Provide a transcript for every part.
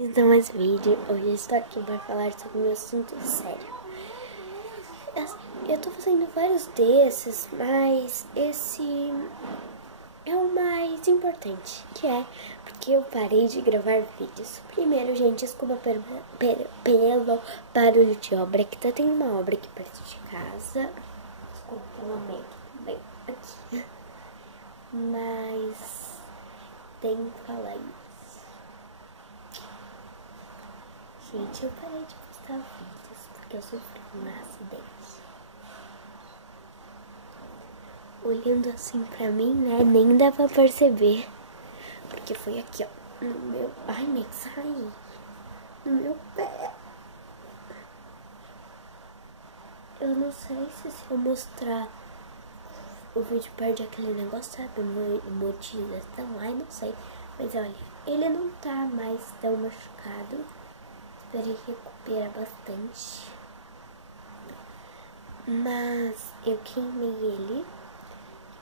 Então, mais vídeo. Hoje eu estou aqui para falar sobre um assunto sério. Eu tô fazendo vários desses, mas esse é o mais importante, que é porque eu parei de gravar vídeos. Primeiro, gente, desculpa pelo barulho de obra, que tá tendo uma obra aqui perto de casa. Desculpa pelo momento, bem aqui. Mas tenho que falar isso. Gente, eu parei de postar vídeos porque eu sofri um acidente. Olhando assim pra mim, né, nem dá pra perceber. Porque foi aqui, ó, no meu... Ai, nem saí. No meu pé. Eu não sei se eu mostrar o vídeo perde aquele negócio, sabe? Motivação, ai, não sei. Mas olha, ele não tá mais tão machucado. Espero ele recuperar bastante. Mas eu queimei ele,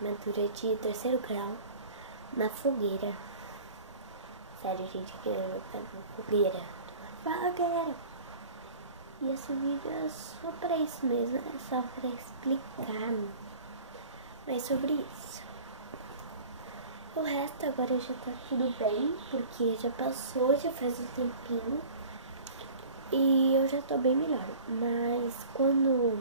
queimadura de 3º grau, na fogueira. Sério, gente, eu queria na fogueira. E esse vídeo é só pra isso mesmo, é só pra explicar mais sobre isso. O resto agora já tá tudo bem, porque já passou, já faz um tempinho. E eu já tô bem melhor, mas quando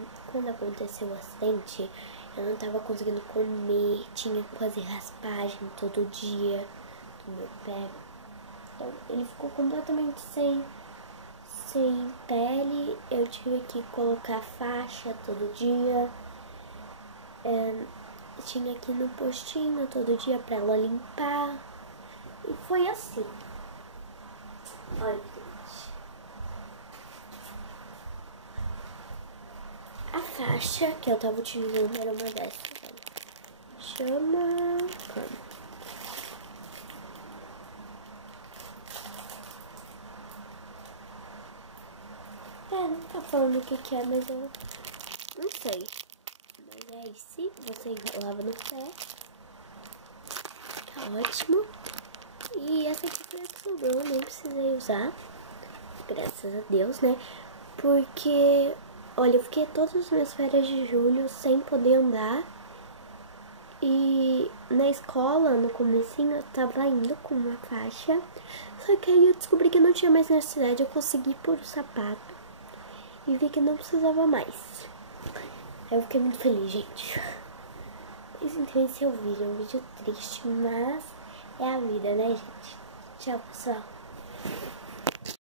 aconteceu o acidente, eu não tava conseguindo comer, tinha que fazer raspagem todo dia no meu pé. Então ele ficou completamente sem pele, eu tive que colocar faixa todo dia. Tinha que ir no postinho todo dia pra ela limpar. E foi assim. Olha, gente. A faixa que eu tava utilizando era uma dessas. Chama... não tá falando o que é, mas eu não sei. Mas é esse, você enrolava no pé. Tá ótimo. E essa aqui foi a que sobrou, nem precisei usar. Graças a Deus, né? Porque, olha, eu fiquei todas as minhas férias de julho sem poder andar. E na escola, no comecinho, eu tava indo com uma faixa. Só que aí eu descobri que não tinha mais necessidade. Eu consegui pôr o sapato e vi que não precisava mais. Aí eu fiquei muito feliz, gente. Mas então esse é o vídeo. É um vídeo triste, mas é a vida, né, gente? Tchau, pessoal.